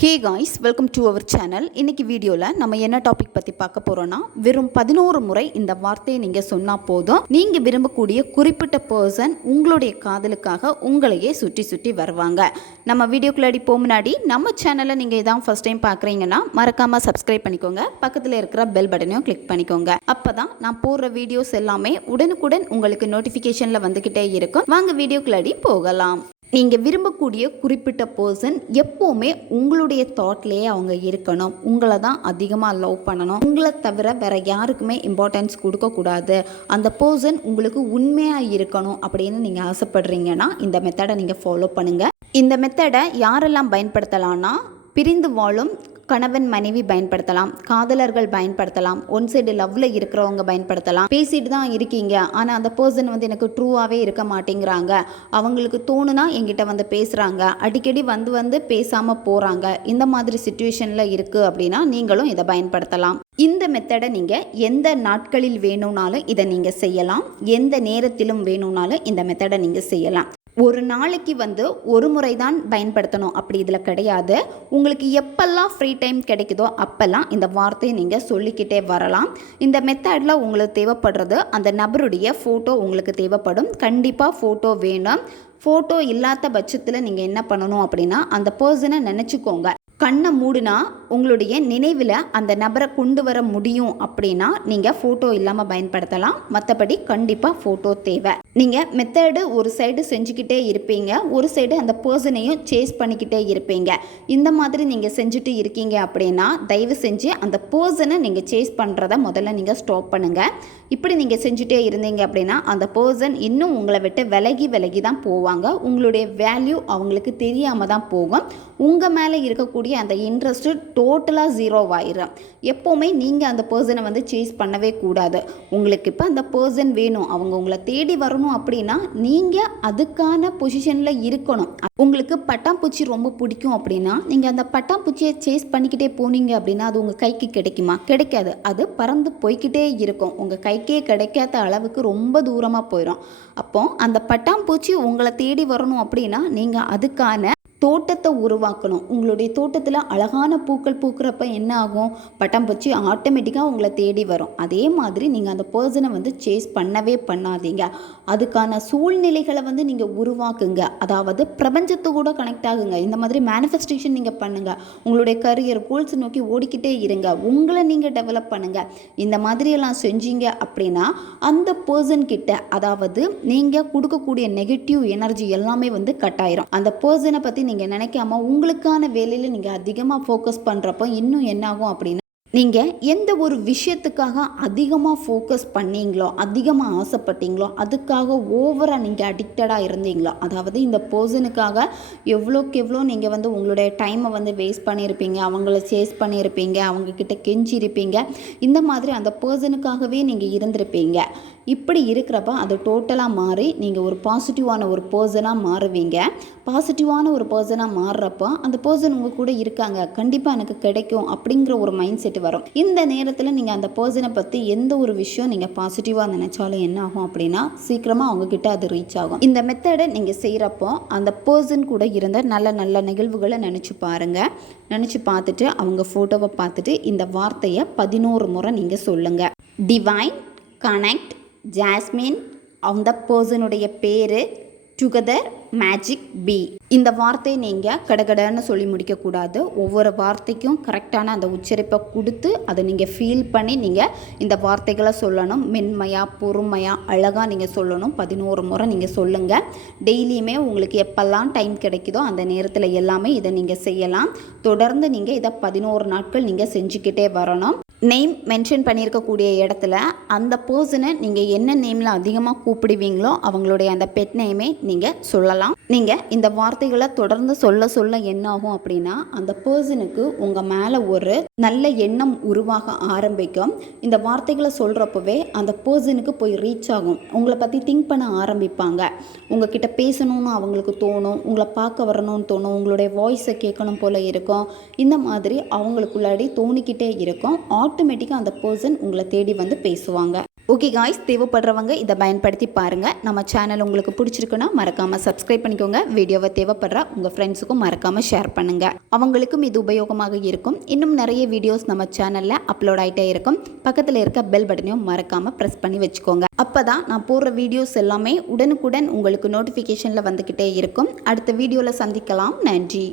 Hey guys welcome to our channel இன்றைக்கி வீடியோவில் நம்ம என்ன டாபிக் பற்றி பார்க்க போகிறோன்னா வெறும் பதினோரு முறை இந்த வார்த்தையை நீங்கள் சொன்னால் போதும். நீங்கள் விரும்பக்கூடிய குறிப்பிட்ட பர்சன் உங்களுடைய காதலுக்காக உங்களையே சுற்றி சுற்றி வருவாங்க. நம்ம வீடியோக்குள்ளாடி போக முன்னாடி நம்ம சேனலை நீங்கள் இதான் ஃபஸ்ட் டைம் பார்க்குறீங்கன்னா மறக்காமல் சப்ஸ்கிரைப் பண்ணிக்கோங்க. பக்கத்தில் இருக்கிற பெல் பட்டனையும் கிளிக் பண்ணிக்கோங்க. அப்போ தான் நான் போடுற வீடியோஸ் எல்லாமே உடனுக்குடன் உங்களுக்கு நோட்டிஃபிகேஷனில் வந்துக்கிட்டே இருக்கும். வாங்க வீடியோக்குள்ளாடி போகலாம். நீங்கள் விரும்பக்கூடிய குறிப்பிட்ட பர்சன் எப்போவுமே உங்களுடைய தாட்லேயே அவங்க இருக்கணும். உங்களை தான் அதிகமாக லவ் பண்ணணும். உங்களை தவிர வேற யாருக்குமே இம்பார்ட்டன்ஸ் கொடுக்கக்கூடாது அந்த பர்சன் உங்களுக்கு உண்மையாக இருக்கணும் அப்படின்னு நீங்கள் ஆசைப்படுறீங்கன்னா இந்த மெத்தடை நீங்கள் ஃபாலோ பண்ணுங்கள் இந்த மெத்தடை யாரெல்லாம் பயன்படுத்தலான்னா பிரிந்து வாழும் கணவன் மனைவி பயன்படுத்தலாம் காதலர்கள் பயன்படுத்தலாம் ஒன் சைடு லவ்ல இருக்கிறவங்க பயன்படுத்தலாம். பேசிட்டு தான் இருக்கீங்க. ஆனால் அந்த பர்சன் வந்து எனக்கு ட்ரூவாகவே இருக்க மாட்டேங்கிறாங்க. அவங்களுக்கு தோணுனா என்கிட்ட வந்து பேசுகிறாங்க அடிக்கடி வந்து வந்து பேசாமல் போகிறாங்க இந்த மாதிரி சுச்சுவேஷனில் இருக்குது அப்படின்னா நீங்களும் இதை பயன்படுத்தலாம். இந்த மெத்தடை நீங்கள் எந்த நாட்களில் வேணும்னாலும் இதை நீங்கள் செய்யலாம். எந்த நேரத்திலும் வேணும்னாலும் இந்த மெத்தடை நீங்கள் செய்யலாம். ஒரு நாளைக்கு வந்து ஒரு முறை தான் பயன்படுத்தணும். அப்படி இதில் கிடையாது. உங்களுக்கு எப்பெல்லாம் ஃப்ரீ டைம் கிடைக்குதோ அப்போல்லாம் இந்த வார்த்தையை நீங்கள் சொல்லிக்கிட்டே வரலாம். இந்த மெத்தடில் உங்களுக்கு தேவைப்படுறது அந்த நபருடைய ஃபோட்டோ உங்களுக்கு தேவைப்படும். கண்டிப்பாக ஃபோட்டோ வேணும். ஃபோட்டோ இல்லாத பட்சத்தில் நீங்கள் என்ன பண்ணணும் அப்படின்னா அந்த பர்சனை நினச்சிக்கோங்க. கண்ணை மூடினா உங்களுடைய நினைவில் அந்த நபரை கொண்டு வர முடியும் அப்படின்னா நீங்கள் ஃபோட்டோ இல்லாமல் பயன்படுத்தலாம். மற்றபடி கண்டிப்பாக ஃபோட்டோ தேவை. நீங்கள் மெத்தடு ஒரு சைடு செஞ்சுக்கிட்டே இருப்பீங்க ஒரு சைடு அந்த பர்சனையும் சேஸ் பண்ணிக்கிட்டே இருப்பீங்க. இந்த மாதிரி நீங்கள் செஞ்சுட்டு இருக்கீங்க அப்படின்னா தயவு செஞ்சு அந்த பர்சனை நீங்கள் சேஸ் பண்ணுறத முதல்ல நீங்கள் ஸ்டாப் பண்ணுங்கள் இப்படி நீங்கள் செஞ்சுட்டே இருந்தீங்க அப்படின்னா அந்த பர்சன் இன்னும் உங்களை விட்டு விலகி விலகி தான் போவாங்க. உங்களுடைய வேல்யூ அவங்களுக்கு தெரியாமல் தான் போகும். உங்கள் மேலே இருக்கக்கூடிய அந்த இன்ட்ரெஸ்ட்டு டோட்டலாக ஜீரோவாயிரும் எப்போவுமே நீங்கள் அந்த பர்சனை வந்து சேஸ் பண்ணவே கூடாது. உங்களுக்கு இப்போ அந்த பர்சன் வேணும். அவங்க உங்களை தேடி வரணும் அப்படின்னா நீங்கள் அதுக்கான பொசிஷனில் இருக்கணும். உங்களுக்கு பட்டாம்பூச்சி ரொம்ப பிடிக்கும் அப்படின்னா நீங்கள் அந்த பட்டாம்பூச்சியை சேஸ் பண்ணிக்கிட்டே போனீங்க அப்படின்னா அது உங்கள் கைக்கு கிடைக்குமா? கிடைக்காது. அது பறந்து போய்க்கிட்டே இருக்கும். உங்கள் கைக்கே கிடைக்காத அளவுக்கு ரொம்ப தூரமாக போயிடும் அப்போ அந்த பட்டாம்பூச்சி உங்களை தேடி வரணும் அப்படின்னா நீங்கள் அதுக்கான தோட்டத்தை உருவாக்கணும். உங்களுடைய தோட்டத்தில் அழகான பூக்கள் பூக்கிறப்ப என்ன ஆகும்? பட்டம் பட்டாம்பூச்சி ஆட்டோமேட்டிக்காக உங்களை தேடி வரும். அதே மாதிரி நீங்கள் அந்த பர்சனை வந்து சேஸ் பண்ணவே பண்ணாதீங்க. அதுக்கான சூழ்நிலைகளை வந்து நீங்கள் உருவாக்குங்க. அதாவது பிரபஞ்சத்து கூட கனெக்ட் ஆகுங்க. இந்த மாதிரி மேனிஃபெஸ்டேஷன் நீங்கள் பண்ணுங்கள் உங்களுடைய கரியர் கோல்ஸ் நோக்கி ஓடிக்கிட்டே இருங்க. உங்களை நீங்கள் டெவலப் பண்ணுங்கள் இந்த மாதிரியெல்லாம் செஞ்சீங்க அப்படின்னா அந்த பர்சன் கிட்ட அதாவது நீங்கள் கொடுக்கக்கூடிய நெகட்டிவ் எனர்ஜி எல்லாமே வந்து கட் ஆயிரும். அந்த பர்சனை பற்றி நீங்கள் நினைக்காம உங்களுக்கான வேலையில் நீங்கள் அதிகமாக ஃபோக்கஸ் பண்ணுறப்போ இன்னும் என்னாகும் அப்படின்னா நீங்கள் எந்த ஒரு விஷயத்துக்காக அதிகமாக ஃபோக்கஸ் பண்ணீங்களோ அதிகமாக ஆசைப்பட்டீங்களோ அதுக்காக ஓவராக நீங்கள் அடிக்டடாக இருந்தீங்களோ அதாவது இந்த பர்சனுக்காக எவ்வளோக்கு எவ்வளோ நீங்கள் வந்து உங்களுடைய டைமை வந்து வேஸ்ட் பண்ணியிருப்பீங்க அவங்கள சேஸ் பண்ணியிருப்பீங்க அவங்கக்கிட்ட கெஞ்சிருப்பீங்க இந்த மாதிரி அந்த பர்சனுக்காகவே நீங்கள் இருந்திருப்பீங்க. இப்படி இருக்கிறப்ப அது டோட்டலாக மாறி நீங்கள் ஒரு பாசிட்டிவான ஒரு பர்சனாக மாறுவீங்க. பாசிட்டிவான ஒரு பர்சனாக மாறுறப்போ அந்த பர்சன் உங்கள் கூட இருக்காங்க. கண்டிப்பாக எனக்கு கிடைக்கும் அப்படிங்கிற ஒரு மைண்ட் செட் வரும். இந்த நேரத்தில் நீங்கள் அந்த பர்சனை பற்றி எந்த ஒரு விஷயம் நீங்கள் பாசிட்டிவாக நினச்சாலும் என்ன ஆகும் அப்படின்னா சீக்கிரமாக அவங்கக்கிட்ட அது ரீச் ஆகும். இந்த மெத்தடை நீங்கள் செய்கிறப்போ அந்த பர்சன் கூட இருந்த நல்ல நல்ல நிகழ்வுகளை நினச்சி பாருங்கள் நினச்சி பார்த்துட்டு அவங்க ஃபோட்டோவை பார்த்துட்டு இந்த வார்த்தையை பதினோரு முறை நீங்கள் சொல்லுங்கள் டிவைன் கனெக்ட் ஜாஸ்மின் அந்த பர்சனுடைய பேர் டுகெதர் மேஜிக் பி இந்த வார்த்தையை நீங்கள் கடகடன்னு சொல்லி முடிக்கக்கூடாது. ஒவ்வொரு வார்த்தைக்கும் கரெக்டான அந்த உச்சரிப்பை கொடுத்து அதை நீங்கள் ஃபீல் பண்ணி நீங்கள் இந்த வார்த்தைகளை சொல்லணும். மென்மையாக பொறுமையாக அழகாக நீங்கள் சொல்லணும். பதினோரு முறை நீங்கள் சொல்லுங்கள் டெய்லியுமே உங்களுக்கு எப்பெல்லாம் டைம் கிடைக்குதோ அந்த நேரத்தில் எல்லாமே இதை நீங்கள் செய்யலாம். தொடர்ந்து நீங்கள் இதை பதினோரு நாட்கள் நீங்கள் செஞ்சுக்கிட்டே வரணும். நேம் மென்ஷன் பண்ணியிருக்கக்கூடிய இடத்துல அந்த பர்சனை நீங்கள் என்ன நேமில் அதிகமாக கூப்பிடுவீங்களோ அவங்களுடைய அந்த பெட் நேமே நீங்கள் சொல்லலாம். நீங்கள் இந்த வார்த்தைகளை தொடர்ந்து சொல்ல சொல்ல என்ன ஆகும் அப்படின்னா அந்த பர்சனுக்கு உங்கள் மேலே ஒரு நல்ல எண்ணம் உருவாக ஆரம்பிக்கும். இந்த வார்த்தைகளை சொல்கிறப்பவே அந்த பர்சனுக்கு போய் ரீச் ஆகும். உங்களை பற்றி திங்க் பண்ண ஆரம்பிப்பாங்க. உங்ககிட்ட பேசணும்னு அவங்களுக்கு தோணும் உங்களை பார்க்க வரணும்னு தோணும் உங்களுடைய வாய்ஸை கேட்கணும் போல் இருக்கும். இந்த மாதிரி அவங்களுக்குள்ளாடி தோணிக்கிட்டே இருக்கும். ஆட்டோமேட்டிக்காக அந்த பர்சன் உங்களை தேடி வந்து பேசுவாங்க. ஓகே காய்ஸ் தேவைப்படுறவங்க இதை பயன்படுத்தி பாருங்கள் நம்ம சேனல் உங்களுக்கு பிடிச்சிருக்குன்னா மறக்காமல் சப்ஸ்கிரைப் பண்ணிக்கோங்க. வீடியோவை தேவைப்படுற உங்கள் ஃப்ரெண்ட்ஸுக்கும் மறக்காமல் ஷேர் பண்ணுங்கள் அவங்களுக்கும் இது உபயோகமாக இருக்கும். இன்னும் நிறைய வீடியோஸ் நம்ம சேனலில் அப்லோட் ஆகிட்டே இருக்கும். பக்கத்தில் இருக்க பெல் பட்டனையும் மறக்காமல் ப்ரெஸ் பண்ணி வச்சுக்கோங்க. அப்போ தான் நான் போடுற வீடியோஸ் எல்லாமே உடனுக்குடன் உங்களுக்கு நோட்டிஃபிகேஷனில் வந்துக்கிட்டே இருக்கும். அடுத்த வீடியோவில் சந்திக்கலாம். நன்றி.